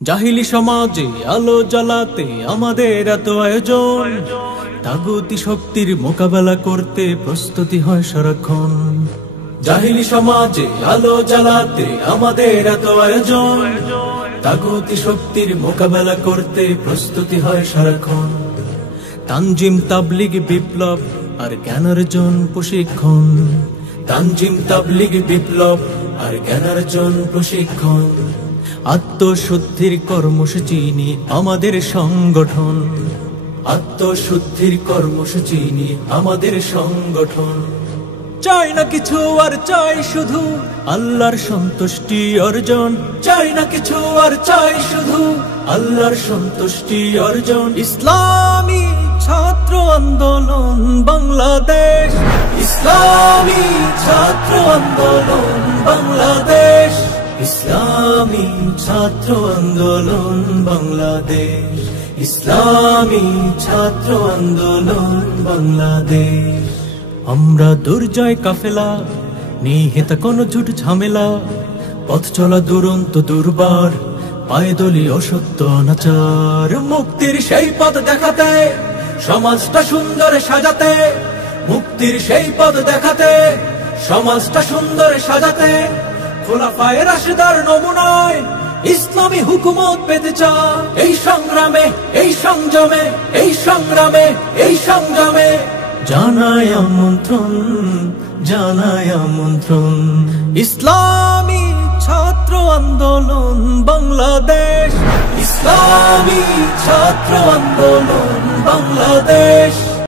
জাহিলি সমাজে আলো জ্বালাতে আমাদের এত আয়োজন, তাগুতি শক্তির মোকাবেলা করতে প্রস্তুতি হয় সারাক্ষণ। জাহিলি সমাজে আলো জ্বালাতে আমাদের এত আয়োজন, তাগুতি শক্তির মোকাবেলা করতে প্রস্তুতি হয় সারাক্ষণ। তানজিম তাবলিগ বিপ্লব আর জ্ঞানার্জন প্রশিক্ষণ, তানজিম তাবলিগ বিপ্লব আর জ্ঞানার্জন প্রশিক্ষণ। আত্মশুদ্ধির কর্মসূচি নিয়ে আমাদের সংগঠন, আত্মশুদ্ধির কর্মসূচি নিয়ে আমাদের সংগঠন। চাই না কিছু আর চাই শুধু আল্লাহর সন্তুষ্টি অর্জন, চাই না কিছু আর চাই শুধু আল্লাহর সন্তুষ্টি অর্জন। ইসলামী ছাত্র আন্দোলন বাংলাদেশ, ইসলামী ছাত্র আন্দোলন বাংলাদেশ, ইসলামী ছাত্র আন্দোলন বাংলাদেশ, ইসলামী ছাত্র আন্দোলন বাংলাদেশ। আমরা দুর্জয় কাফেলা, নিহিত কোনো ঝুট ঝামেলা, পথ চলা দুরন্ত দুর্বার, পায়ে দলি অসত্য অনাচার। মুক্তির সেই পথ দেখাতে, সমাজটা সুন্দর সাজাতে, মুক্তির সেই পথ দেখাতে, সমাজটা সুন্দর সাজাতে। খোলাফায়ে রাশিদার নমুনায় ইসলামী হুকুমত পেতে চায়। এই সংগ্রামে, এই সংযমে, এই সংগ্রামে, এই সংযমে জানায় আমন্ত্রণ, জানায় আমন্ত্রণ। ইসলামী ছাত্র আন্দোলন বাংলাদেশ, ইসলামী ছাত্র আন্দোলন বাংলাদেশ।